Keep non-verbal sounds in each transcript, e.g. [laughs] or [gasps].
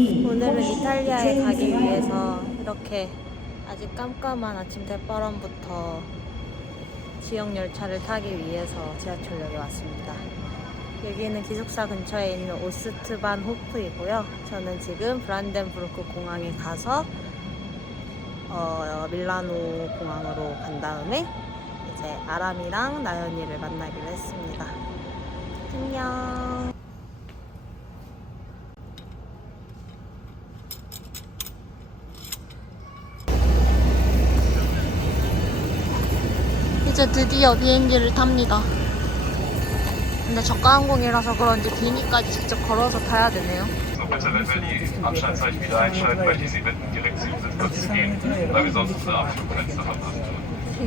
오늘은 이탈리아에 가기 위해서 이렇게 아직 깜깜한 아침 대바람부터 지역 열차를 타기 위해서 지하철역에 왔습니다. 여기는 기숙사 근처에 있는 오스트반 호프이고요. 저는 지금 브란덴부르크 공항에 가서 어, 밀라노 공항으로 간 다음에 이제 아람이랑 나연이를 만나기로 했습니다. 안녕. 이제 드디어 비행기를 탑니다. 근데 저가 항공이라서 그런지 비니까지 직접 걸어서 타야 되네요. So, bitte, wenn wir die Abstandzeichen wieder einschalten, möchte ich Sie bitten, direkt zu Ihrem Sitzplatz zu gehen, weil wir sonst unsere Abflugfenster verpassen.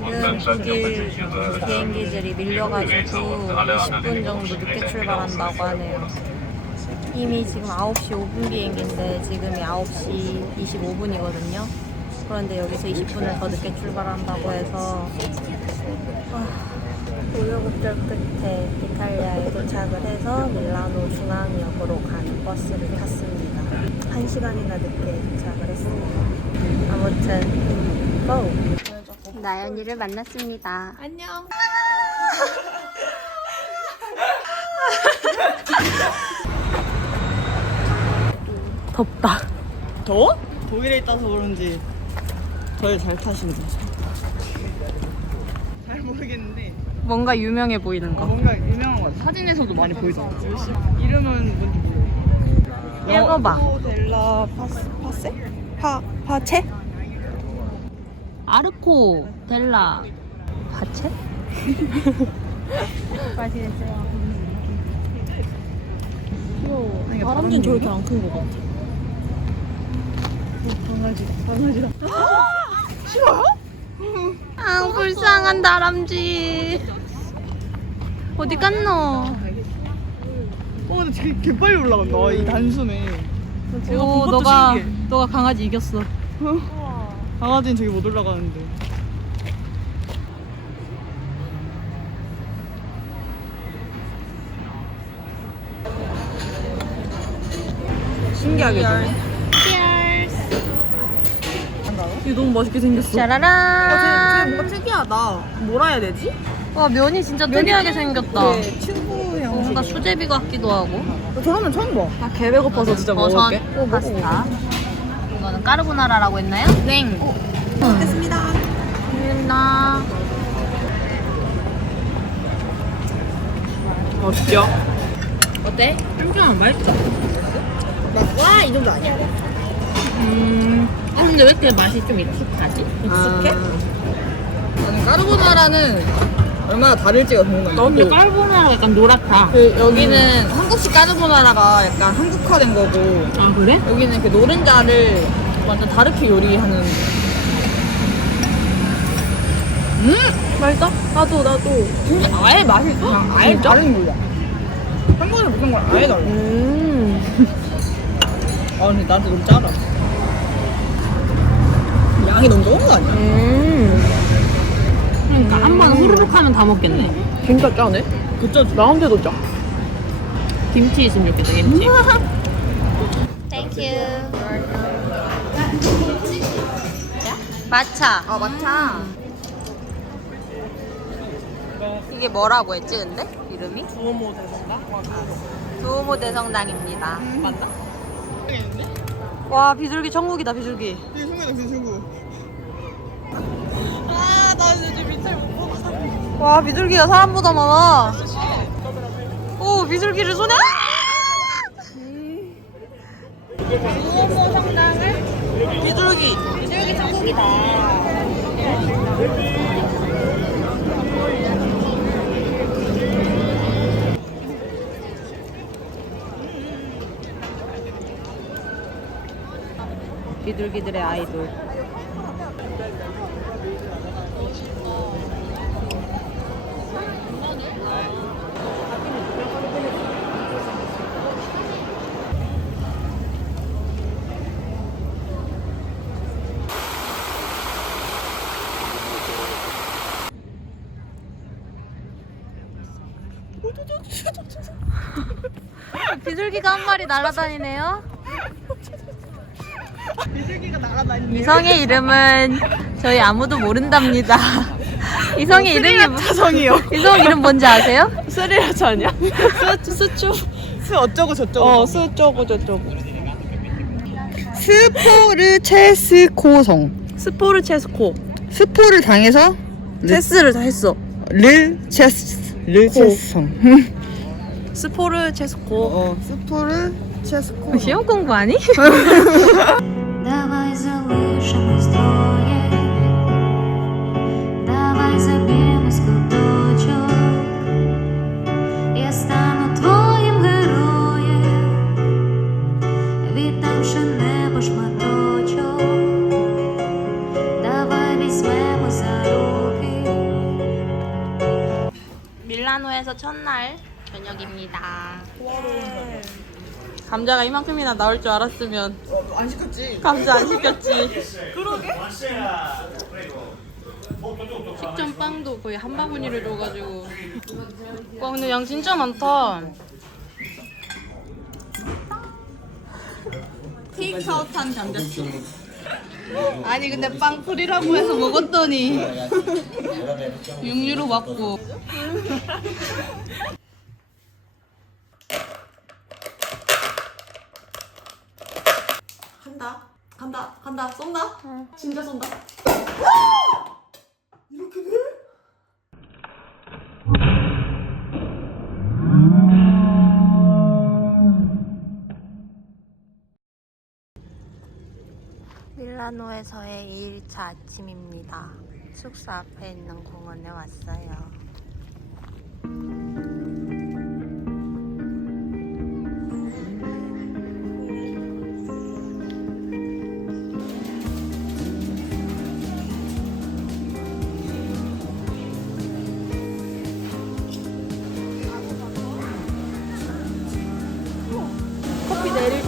Und dann 지금 schalten Sie auch bitte 독일 Ihre 비행기들이 밀려가지고 und alle anderen 20분 정도 늦게 출발한다고 하네요. 이미 지금 9시 5분 비행기인데 지금이 9시 25분이거든요. 그런데 여기서 20분을 더 늦게 출발한다고 해서 아, 우여곡절 끝에 이탈리아에 도착을 해서 밀라노 중앙역으로 가는 버스를 탔습니다. 한 시간이나 늦게 도착을 했습니다. 아무튼 고! 나연이를 만났습니다. 안녕. 덥다. 더워? 독일에 있다서 그런지 저를 잘 타시는 거죠. 잘 모르겠는데 뭔가 유명해 보이는 아, 거. 뭔가 유명한 거 같아. 사진에서도 많이 보이잖아. 이름은 뭔지 모르겠어. 읽어봐. 어, 델라 파스, 파세? 파, 파체? 아르코 델라 파체? 바람진 저렇게 안 큰 거 같아. 강아지, 강아지다. [laughs] 싫어요? 아 불쌍한 다람쥐. 어디 갔노? 어, 근데 되게 개빨리 올라간다. 이 단숨에. 제가 오 그것도 너가 신기해. 너가 강아지 이겼어. 강아지는 되게 못 올라가는데. 신기하게 되네. 이게 너무 맛있게 생겼어. 아, 짜라란. 되게 뭔가 특이하다. 뭐라 해야 되지? 와 면이 진짜 특이하게 생겼다. 네, 튜브 향. 뭔가 수제비 같기도 하고. 저러면 처음 봐. 나 개 배고파서 진짜 버섯, 먹을게. 파스타. 이거는 까르보나라라고 했나요? 네. 먹겠습니다. 감사합니다. 맛있죠? 어때? 쫀쫀한 맛있어. 와, 이 정도 아니야. 음. 아, 근데 왜 이렇게 맛이 좀 익숙하지? 익숙해? 아니, 까르보나라는 얼마나 다를지가 궁금해. 근데 까르보나라가 약간 노랗다. 그 여기는 한국식 까르보나라가 약간 한국화된 거고 아 그래? 여기는 그 노른자를 완전 다르게 요리하는 음 맛있다 나도 나도 진짜 아예 맛이 그냥 아예 다른 거야 한국에서 먹는 건 아예 달라 음. 아 근데 나한테 너무 짜다 양이 너무 적은 거 아니야? 음. 그러니까 한 번 후루룩 하면 다 먹겠네. 진짜 짜네 그짜 나한테도 짜 김치 있으면 좋겠다, 김치. 땡큐. 마차. 아 matcha 이게 뭐라고 했지, 근데? 이름이? 두오모 대성당? 두오모 대성당입니다. 맞나? 와, 비둘기 천국이다, 비둘기. 이 순간에 그 친구 아 나 이제 밑에 못 보고 사 와, 비둘기가 사람보다 많아. 오, 비둘기를 손에. 두오모 성당을 비둘기. 비둘기 천국이다 비둘기들의 아이돌. 비둘기가 한 마리 날아다니네요. 비둘기가 날아다니네. 이성의 이름은 저희 아무도 모른답니다. 이성의 이름이 뭐- 차성이요. 이성 이름 뭔지 아세요? 스리라차 아니야? 수, 수추. 스 어쩌고 저쩌고. 어, 스 어쩌고 저쩌고. 스포르체스코성. 스포르체스코. 스포를 당해서 체스를 다 했어. 를 체스 를 체스성 스포르 체스코. 어 스포르 체스코 시험 공부하니? [laughs] 감자가 이만큼이나 나올 줄 알았으면 안 시켰지. 감자 안 시켰지. [laughs] 그러게. 식전 빵도 거의 한 바구니를 줘가지고. 와 근데 양 진짜 많다. 테이크아웃한 감자칩. 아니 근데 빵 프리라고 해서 먹었더니 [laughs] 6유로 받고. [laughs] 간다. 간다. 간다. 쏜다. 진짜 쏜다. 밀라노에서의 2일차 아침입니다. 숙소 앞에 있는 공원에 왔어요.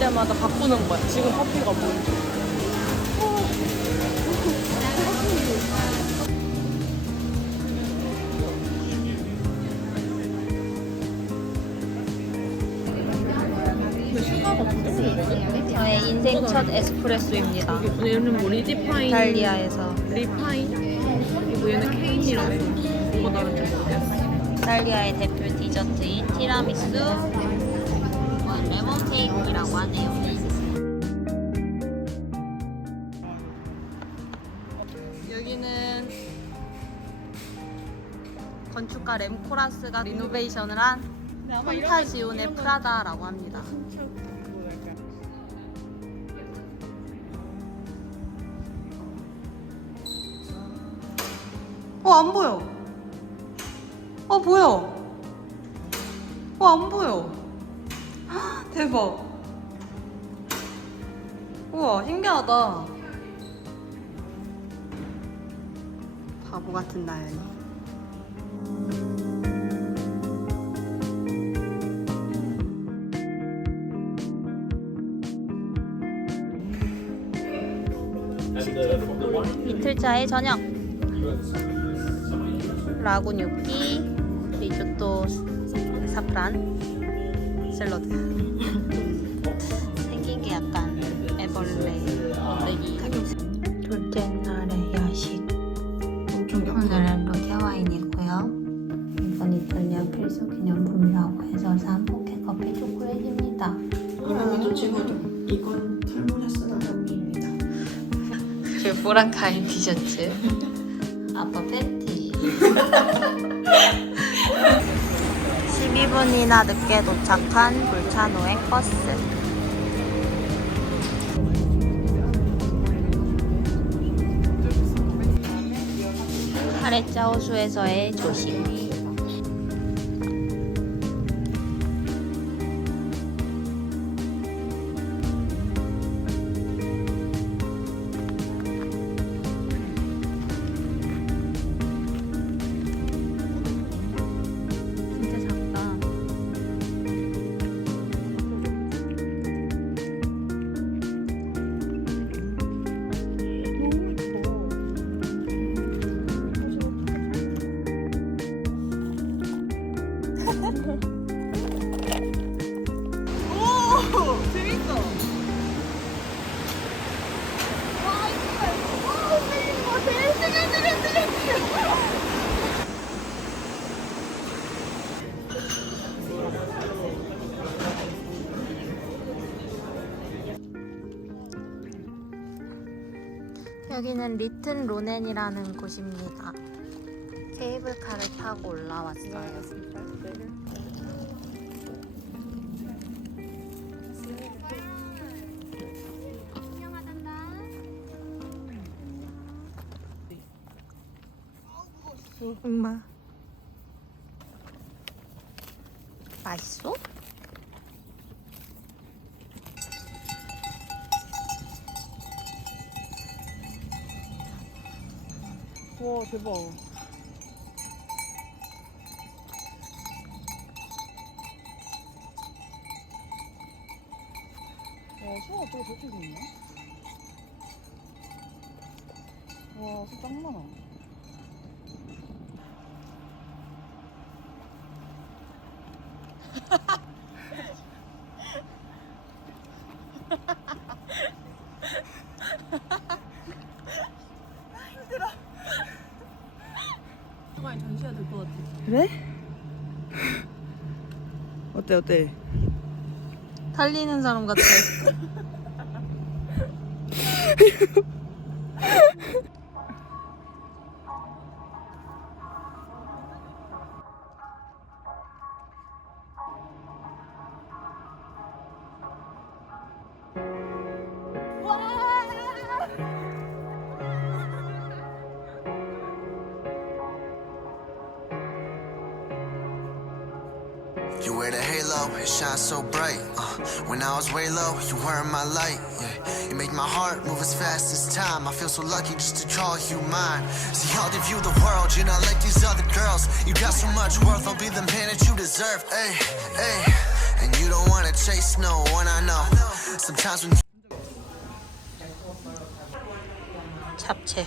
때마다 바꾸는 거야. 지금 커피가 뭔지. 저의 인생 첫 에스프레소입니다. 얘는 뭐 리디파인, 이탈리아에서 리파인, 그리고 얘는 케인이라서 뭐가 다른지 모르겠어. 이탈리아의 대표 디저트인 티라미수, 케이크라고 하네요. 여기는 건축가 렘코라스가 리노베이션을 한 판타지온의 프라다라고 합니다. 어, 안 보여. 어, 보여. 어, 안 보여. 헉, 대박. 우와, 신기하다. 바보 같은 나연이. 이틀차의 저녁. 라구 뇨끼, 리조또 사프란, 샐러드. 생긴 게 약간 애벌레 껍데기. 둘째 날의 야식. 오늘은 로제 와인이고요. 이건 이탈리아 필수 기념품이라고 해서 산 포켓 커피 초콜릿입니다. 이름도 찍어줘. 이건 털물에 쓰던 커피입니다. 슈프랑카인 티셔츠. 아빠 팬티. [laughs] 12분이나 늦게 도착한 불차노의 버스. 카레짜 호수에서의 조식. 여기는 리튼 로넨이라는 곳입니다. 케이블카를 타고 올라왔어요. 엄마 맛있어? 대박. 와 수아 어떻게 저렇게 생겼냐? 와, 수짱 많아. 정말 전시가 될 것 같아. 그래? 어때 어때? 달리는 사람 같아. [laughs] You wear the halo, it shines so bright. Uh, when I was way low, you were my light. Yeah. You make my heart move as fast as time. I feel so lucky just to call you mine. See, I'll give you the world, you're not like these other girls. You got so much worth, I'll be the man that you deserve. Hey, hey. And you don't wanna chase no one, I know. Sometimes when 잡채.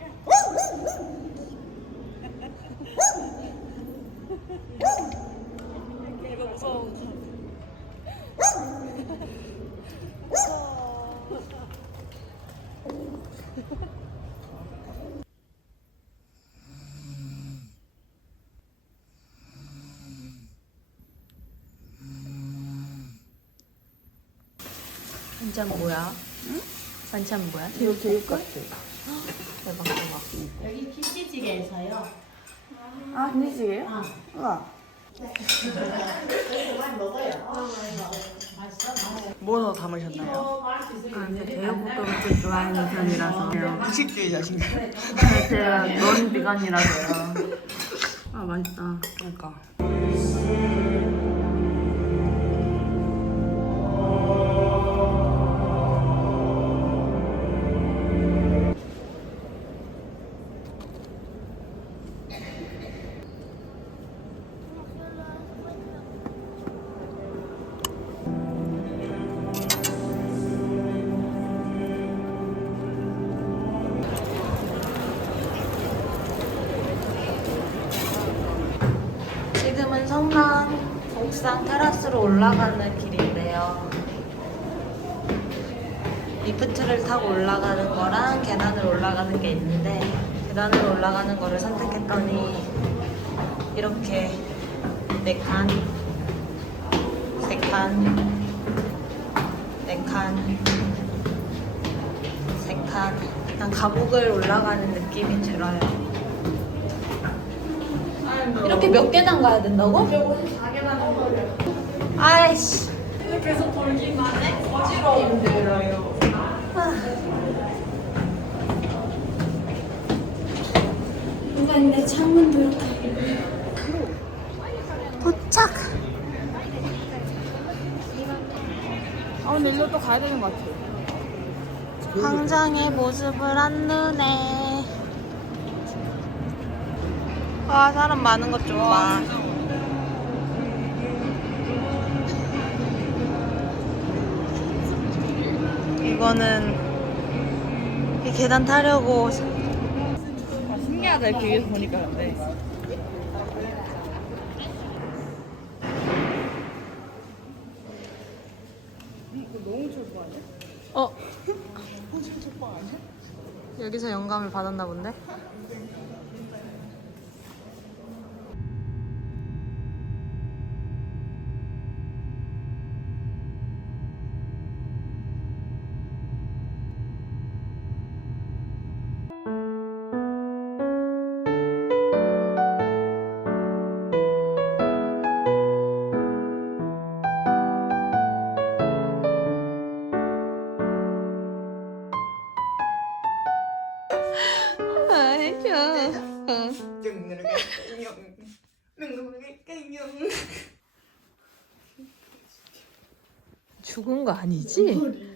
반찬 뭐야? 응? 반찬 뭐야? 이거 교육 같아. [gasps] 대박 대박. 아, 김치찌개요? 우와. 뭐 담으셨나요? 아, 근데 제육볶음을 좀 좋아하는 편이라서. 부식주의 자신가? 제가 넌 비건이라서요. 아, 맛있다. 그러니까. 테라스로 올라가는 길인데요. 리프트를 타고 올라가는 거랑 계단을 올라가는 게 있는데 계단을 올라가는 거를 선택했더니 이렇게 네 칸, 세 칸, 네 칸, 세 칸, 그냥 감옥을 올라가는 느낌이 들어요. 이렇게 몇 계단 가야 된다고? 4계단 아이씨. 계속 돌기만 해? 어지러워. 힘들어요. 누가 있는데 창문도 이렇게 도착. 아, 근데 일로 또 가야 되는 것 같아. 광장의 모습을 한눈에. 와, 사람 많은 것 좀 봐. 이거는 이 계단 타려고 아, 신기하다, 이렇게 위에서 보니까 근데. 어 [laughs] 여기서 영감을 받았나 본데? 죽은 거 아니지?